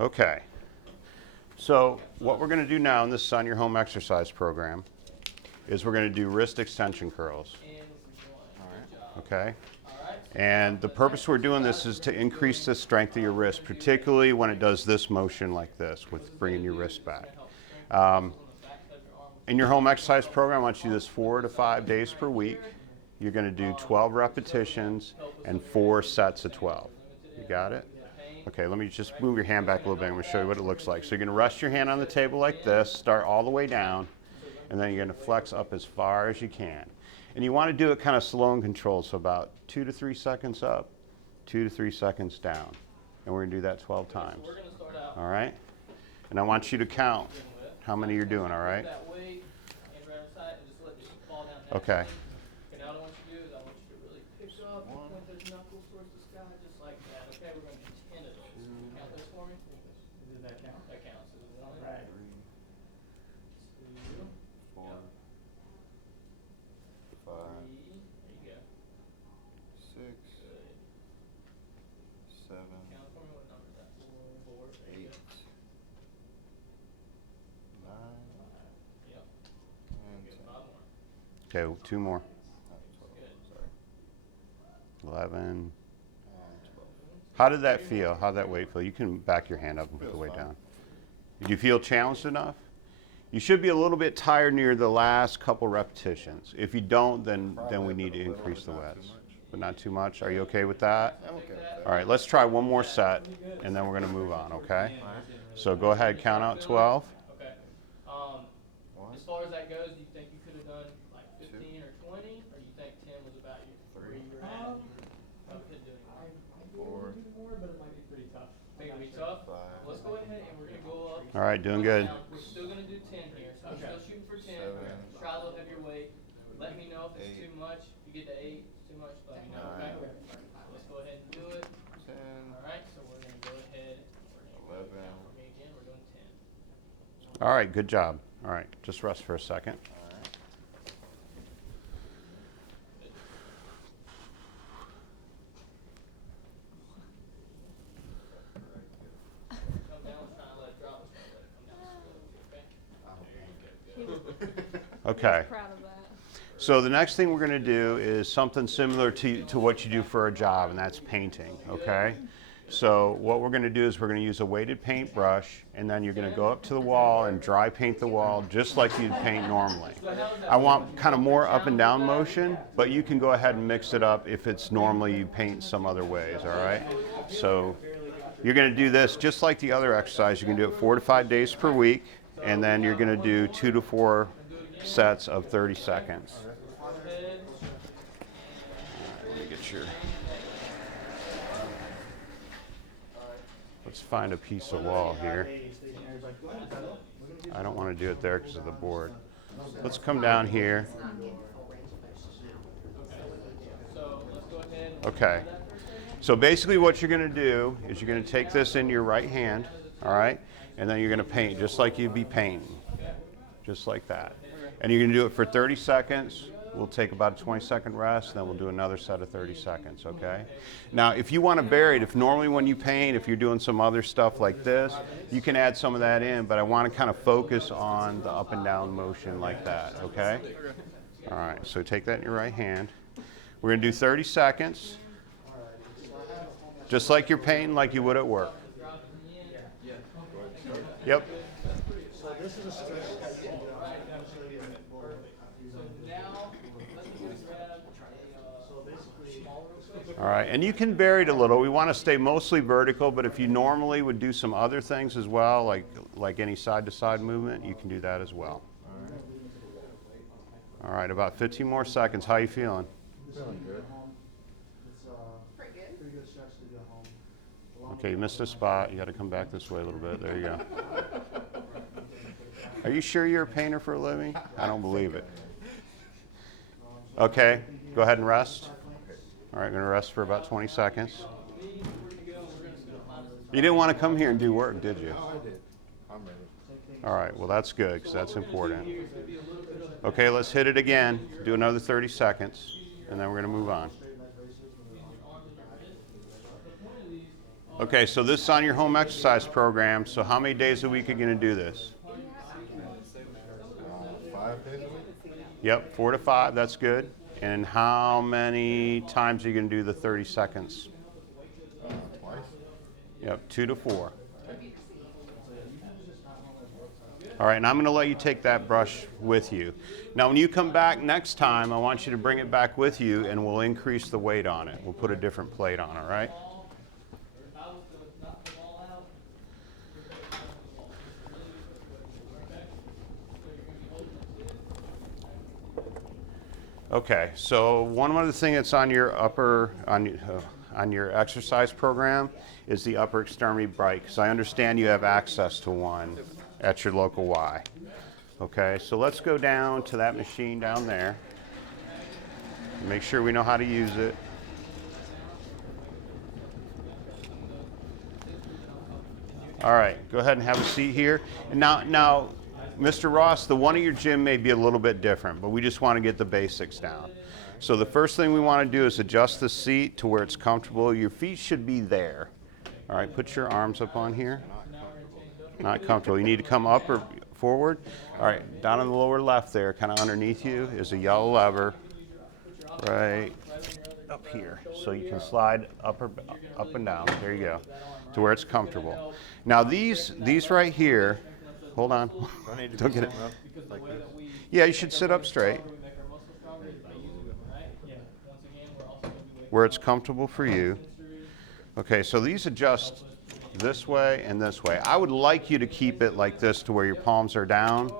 Okay. So what we're going to do now, and this is on your home exercise program, is we're going to do wrist extension curls. Okay? And the purpose we're doing this is to increase the strength of your wrist, particularly when it does this motion like this, with bringing your wrist back. In your home exercise program, I want you to do this 4 to 5 days per week. You're going to do 12 repetitions and 4 sets of 12. You got it? Okay, let me just move your hand back a little bit. I'm going to show you what it looks like. So you're going to rest your hand on the table like this, start all the way down, and then you're going to flex up as far as you can. And you want to do it kind of slow and controlled, so about 2 to 3 seconds up, 2 to 3 seconds down. And we're going to do that 12 times. All right? And I want you to count how many you're doing, all right? Okay. Now what I want you to do is I want you to really pick up, point those knuckles towards the sky, just like that. Okay, we're going to do 10 of those. Count those for me. Did that count? That counts. So 1, right. 2, 4, 5. There you go. 6, 7. Count for me. What number is that? 4, 8, 9. Yep. And 10. 5 more. Okay, 2 more. 11. 12. How did that feel? How did that weight feel? You can back your hand up and put the weight down. Did you feel challenged enough? You should be a little bit tired near the last couple repetitions. If you don't, then we need to increase the weights. But not too much. Are you okay with that? I'm okay with that. All right, let's try one more set, and then we're going to move on, okay? So go ahead, count out 12. Okay. As far as that goes, do you think you could have done like 15 or 20, or you think 10 was about where you were at? But it might be pretty tough. Think it'll be tough? Let's go ahead and we're going to go up. All right, doing good. We're still going to do 10 here. So I'm still shooting for 10. Try a little heavier weight. Let me know if it's too much. If you get to 8, it's too much, let me know. Okay? Let's go ahead and do it. 10. All right, so we're going to go ahead. 11. For me again, we're doing 10. All right, good job. All right, just rest for a second. Okay. Proud of that. So the next thing we're going to do is something similar to what you do for a job, and that's painting, okay? So what we're going to do is we're going to use a weighted paintbrush, and then you're going to go up to the wall and dry paint the wall just like you'd paint normally. I want kind of more up and down motion, but you can go ahead and mix it up if it's normally you paint some other ways, all right? So you're going to do this just like the other exercise. You can do it 4 to 5 days per week, and then you're going to do 2 to 4 sets of 30 seconds. Let me get your... Let's find a piece of wall here. I don't want to do it there because of the board. Let's come down here. Okay. So basically what you're going to do is you're going to take this in your right hand, all right? And then you're going to paint just like you'd be painting. Just like that. And you're going to do it for 30 seconds. We'll take about a 20-second rest, then we'll do another set of 30 seconds, okay? Now, if you want to vary it, if normally when you paint, if you're doing some other stuff like this, you can add some of that in, but I want to kind of focus on the up and down motion like that, okay? All right, so take that in your right hand. We're going to do 30 seconds, just like you're painting, like you would at work. Yep. So this is a stretch. All right, and you can vary it a little. We want to stay mostly vertical, but if you normally would do some other things as well, like any side-to-side movement, you can do that as well. All right, about 15 more seconds. How you feeling? Feeling good. Pretty good. Pretty good stretch to get home. Okay, you missed a spot. You got to come back this way a little bit. There you go. Are you sure you're a painter for a living? I don't believe it. Okay, go ahead and rest. All right, going to rest for about 20 seconds. You didn't want to come here and do work, did you? Oh, I did. I'm ready. All right, well, that's good because that's important. Okay, let's hit it again. Do another 30 seconds, and then we're going to move on. Okay, so this is on your home exercise program. So how many days a week are you going to do this? 5 days a week? Yep, 4 to 5, that's good. And how many times are you going to do the 30 seconds? Twice? Yep, 2 to 4. All right, and I'm going to let you take that brush with you. Now, when you come back next time, I want you to bring it back with you, and we'll increase the weight on it. We'll put a different plate on it, all right? Okay, so one other thing that's on your on your exercise program is the upper extremity bike, because I understand you have access to one at your local Y. Okay, so let's go down to that machine down there. Make sure we know how to use it. All right, go ahead and have a seat here. And now, Mr. Ross, the one at your gym may be a little bit different, but we just want to get the basics down. So the first thing we want to do is adjust the seat to where it's comfortable. Your feet should be there. All right, put your arms up on here. Not comfortable. You need to come up or forward. All right, down in the lower left there, kind of underneath you, is a yellow lever. Right up here. So you can slide up and down. There you go. To where it's comfortable. Now these right here, hold on. Do I need to Don't be get it. sitting up like this? Yeah, you should sit up straight. Where it's comfortable for you. Okay, so these adjust this way and this way. I would like you to keep it like this to where your palms are down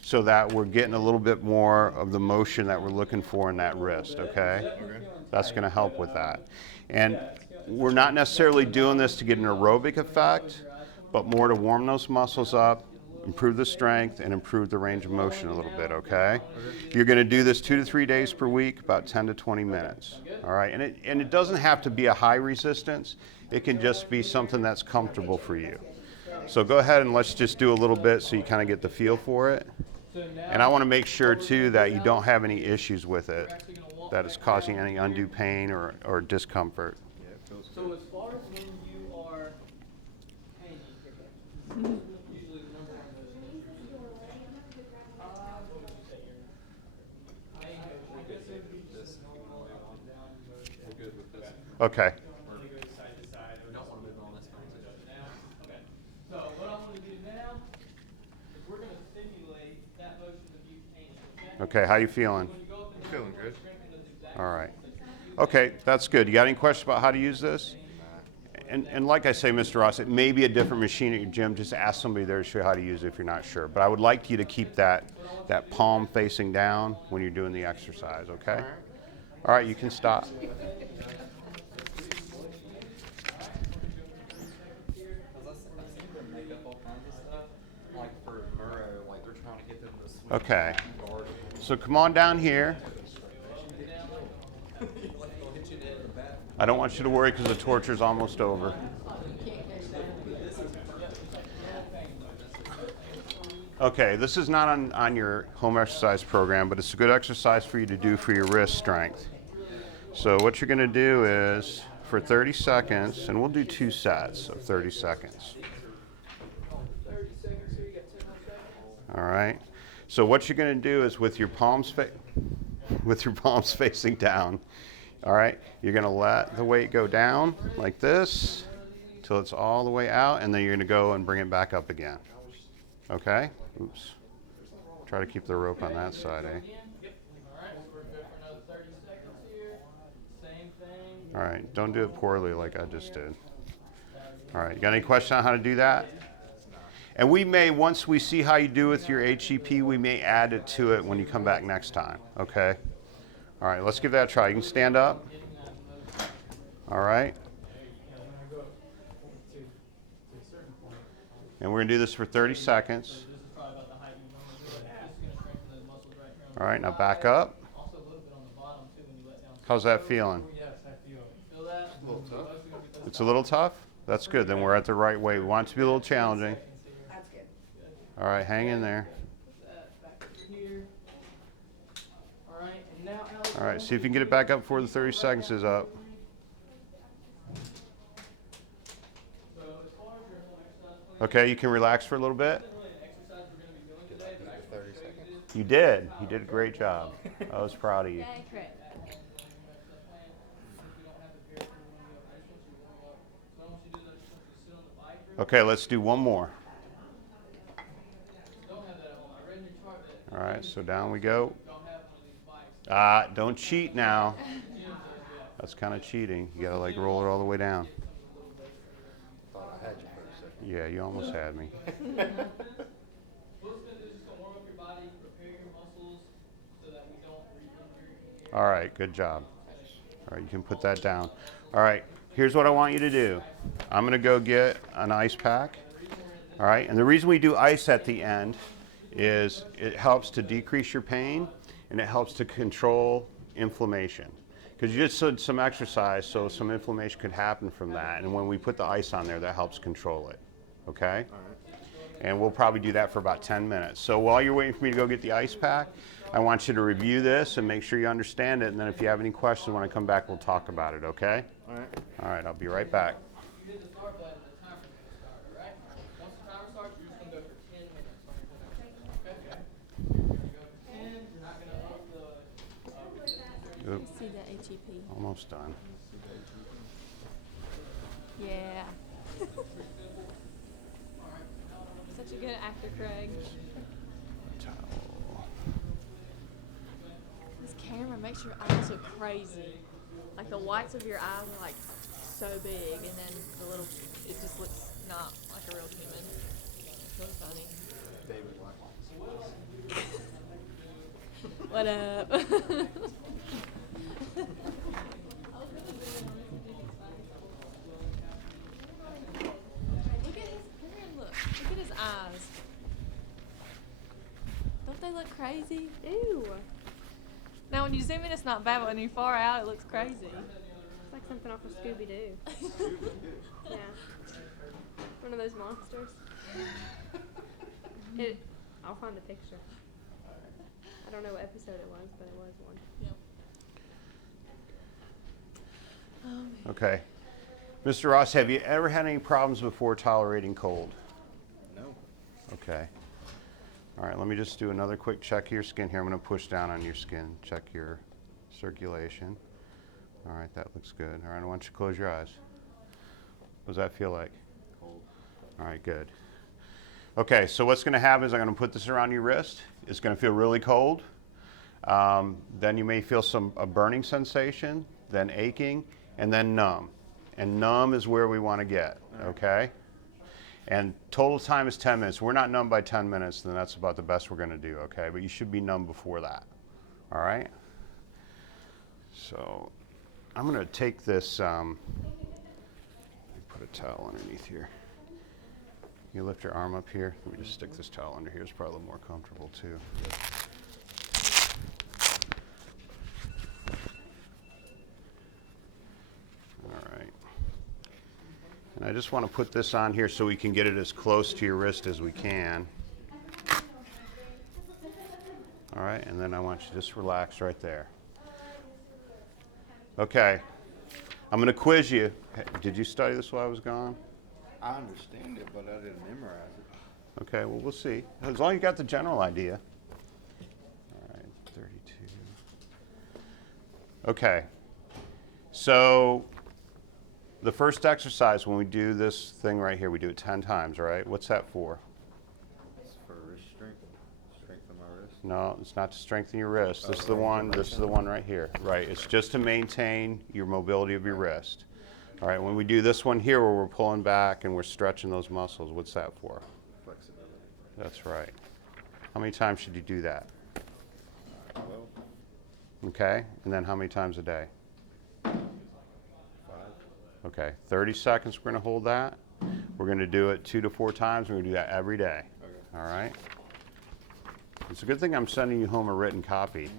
so that we're getting a little bit more of the motion that we're looking for in that wrist, okay? That's going to help with that. And we're not necessarily doing this to get an aerobic effect, but more to warm those muscles up, improve the strength, and improve the range of motion a little bit, okay? You're going to do this 2 to 3 days per week, about 10 to 20 minutes, all right? And it doesn't have to be a high resistance. It can just be something that's comfortable for you. So go ahead and let's just do a little bit so you kind of get the feel for it. And I want to make sure, too, that you don't have any issues with it, that it's causing any undue pain or discomfort. So as far as when you are painting, usually the number one Okay. So what I want to do now is we're going to simulate that motion of you painting. Okay, how you feeling? Feeling good. All right. Okay, that's good. You got any questions about how to use this? And like I say, Mr. Ross, it may be a different machine at your gym. Just ask somebody there to show you how to use it if you're not sure. But I would like you to keep that palm facing down when you're doing the exercise, okay? All right, you can stop. Okay, so come on down here. I don't want you to worry because the torture's almost over. Okay, this is not on your home exercise program, but it's a good exercise for you to do for your wrist strength. So what you're going to do is, for 30 seconds, and we'll do 2 sets of 30 seconds. All right. So what you're going to do is with your palms facing down, all right, you're going to let the weight go down like this till it's all the way out, and then you're going to go and bring it back up again. Okay? Oops. Try to keep the rope on that side, eh? All right, don't do it poorly like I just did. All right, you got any question on how to do that? And we may, once we see how you do with your HEP, we may add it to it when you come back next time, okay? All right, let's give that a try. You can stand up. All right. And we're going to do this for 30 seconds. All right, now back up. How's that feeling? It's a little tough? That's good. Then we're at the right way. We want it to be a little challenging. All right, hang in there. All right, see if you can get it back up before the 30 seconds is up. Okay, you can relax for a little bit. Really an exercise we're going to be doing today, but actually 30 what we seconds. do You did. You did a great job. I was proud of you. Yay, Craig. and then we mess that plan. Since we don't have the pair for when we open this one, so you warm up. So I want you to do that. Just want you to sit on the bike for a Okay, let's do one more. Don't have that at home. I read in your chart that All right, so down we go. you don't have one of these bikes. Don't cheat now. That's kind of cheating. You gotta like roll it all the way down. Thought I had you for a second. Yeah, you almost had me. What it's going to do is just going to warm up your body, prepare your muscles so that we don't re-injure any All right, good job. All right, you can put that down. All right, here's what I want you to do. I'm gonna go get an ice pack. All right, and the reason we do ice at the end is it helps to decrease your pain and it helps to control inflammation. Because you just did some exercise, so some inflammation could happen from that. And when we put the ice on there, that helps control it. Okay? And we'll probably do that for about 10 minutes. So while you're waiting for me to go get the ice pack, I want you to review this and make sure you understand it. And then if you have any questions when I come back, we'll talk about it, okay? All right. All right, I'll be right back. You hit the start button, the timer's going to start, all right? Once the timer starts, you're just going to go for 10 minutes on your exercise, okay? You're going to go for 10. You're not going to up the Oop, See the HEP. almost done. Yeah. Such a good actor, Craig. Towel. This camera makes your eyes look crazy. Like the whites of your eyes are like so big, and then the little, it just looks not like a real human. It's really funny. David Black. What up? Look at his, look at his eyes. Don't they look crazy? Ew. Now when you zoom in, it's not bad, but when you're far out, it looks crazy. It's like something off of Scooby-Doo. Yeah. One of those monsters. I'll find the picture. I don't know what episode it was, but it was one. Yeah. Okay. Mr. Ross, have you ever had any problems before tolerating cold? No. Okay. All right, let me just do another quick check of your skin here. I'm going to push down on your skin, check your circulation. All right, that looks good. All right, I want you to close your eyes. What does that feel like? Cold. All right, good. Okay, so what's going to happen is I'm going to put this around your wrist. It's going to feel really cold. Then you may feel a burning sensation, then aching, and then numb. And numb is where we want to get, okay? And total time is 10 minutes. We're not numb by 10 minutes, then that's about the best we're going to do, okay? But you should be numb before that, all right? So I'm going to take this, let me put a towel underneath here. You lift your arm up here. Let me just stick this towel under here. It's probably a little more comfortable too. All right. And I just want to put this on here so we can get it as close to your wrist as we can. All right, and then I want you to just relax right there. Okay. I'm going to quiz you. Did you study this while I was gone? I understand it, but I didn't memorize it. Okay, well, we'll see. As long as you got the general idea. All right, 32. Okay. So the first exercise, when we do this thing right here, we do it 10 times, right? What's that for? It's for wrist strength. Strengthen my wrist. No, it's not to strengthen your wrist. This is the one, this is the one right here. Right, it's just to maintain your mobility of your wrist. All right, when we do this one here where we're pulling back and we're stretching those muscles, what's that for? Flexibility. That's right. How many times should you do that? 12. Okay, and then how many times a day? 5. Okay, 30 seconds, we're going to hold that. We're going to do it 2 to 4 times. We're going to do that every day. Okay. All right? It's a good thing I'm sending you home a written copy.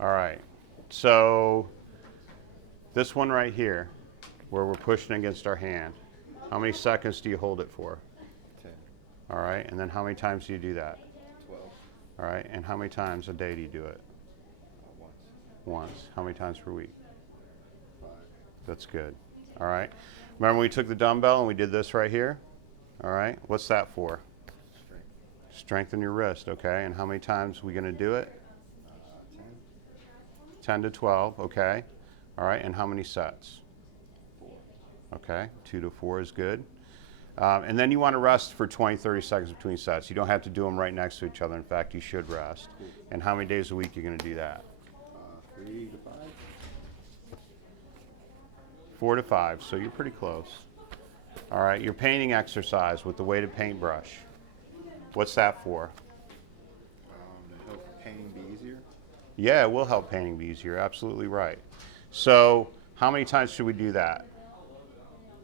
All right, so this one right here, where we're pushing against our hand, how many seconds do you hold it for? 10. All right, and then how many times do you do that? 12. All right, and how many times a day do you do it? Once. Once. How many times per week? 5. That's good. All right. Remember when we took the dumbbell and we did this right here? All right, what's that for? Strength. Strengthen your wrist, okay? And how many times are we gonna do it? 10. 10 to 12, okay. All right, and how many sets? 4. Okay, 2 to 4 is good. And then you want to rest for 20, 30 seconds between sets. You don't have to do them right next to each other. In fact, you should rest. And how many days a week are you going to do that? 3 to 5. 4 to 5, so you're pretty close. All right, your painting exercise with the weighted paintbrush. What's that for? To help painting be easier. Yeah, it will help painting be easier. Absolutely right. So how many times should we do that?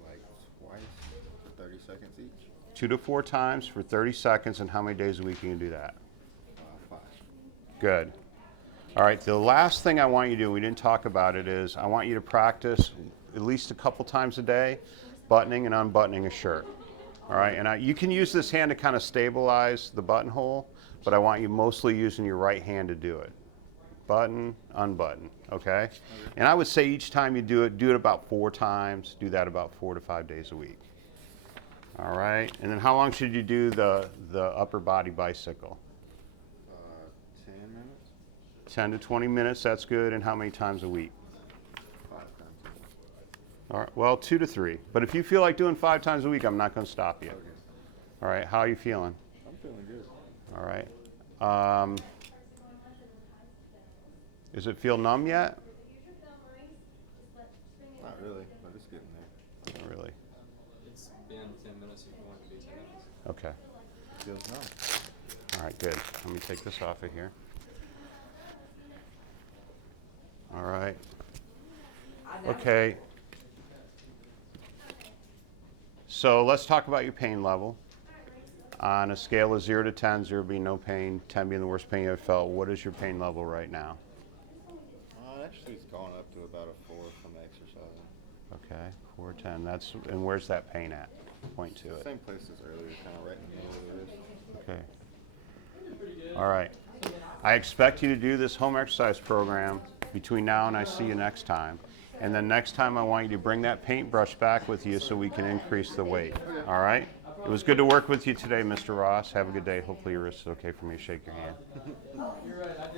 Like twice, 30 seconds each. 2 to 4 times for 30 seconds, and how many days a week are you going to do that? 5. Good. All right, the last thing I want you to do, we didn't talk about it, is I want you to practice at least a couple times a day buttoning and unbuttoning a shirt. All right, and you can use this hand to kind of stabilize the buttonhole, but I want you mostly using your right hand to do it. Button, unbutton, okay? And I would say each time you do it about 4 times. Do that about 4 to 5 days a week. All right, and then how long should you do the upper body bicycle? 10 minutes. 10 to 20 minutes, that's good. And how many times a week? 5 times a week. All right, well, 2 to 3. But if you feel like doing 5 times a week, I'm not going to stop you. Okay. All right, how are you feeling? I'm feeling good. All right. Does it feel numb yet? Not really, but it's getting there. Not really. It's been 10 minutes if you want it to be 10 minutes. Okay. Feels numb. All right, good. Let me take this off of here. All right. Okay. So let's talk about your pain level. On a scale of 0 to 10, 0 being no pain, 10 being the worst pain you've ever felt, what is your pain level right now? Actually, it's gone up to about a 4 from exercising. Okay, 4, 10. And where's that pain at? Point to it. Same place as earlier, kind of right in the middle of the wrist. Okay. All right. I expect you to do this home exercise program between now and I see you next time. And then next time I want you to bring that paintbrush back with you so we can increase the weight. All right? It was good to work with you today, Mr. Ross. Have a good day. Hopefully your wrist is okay for me to shake your hand.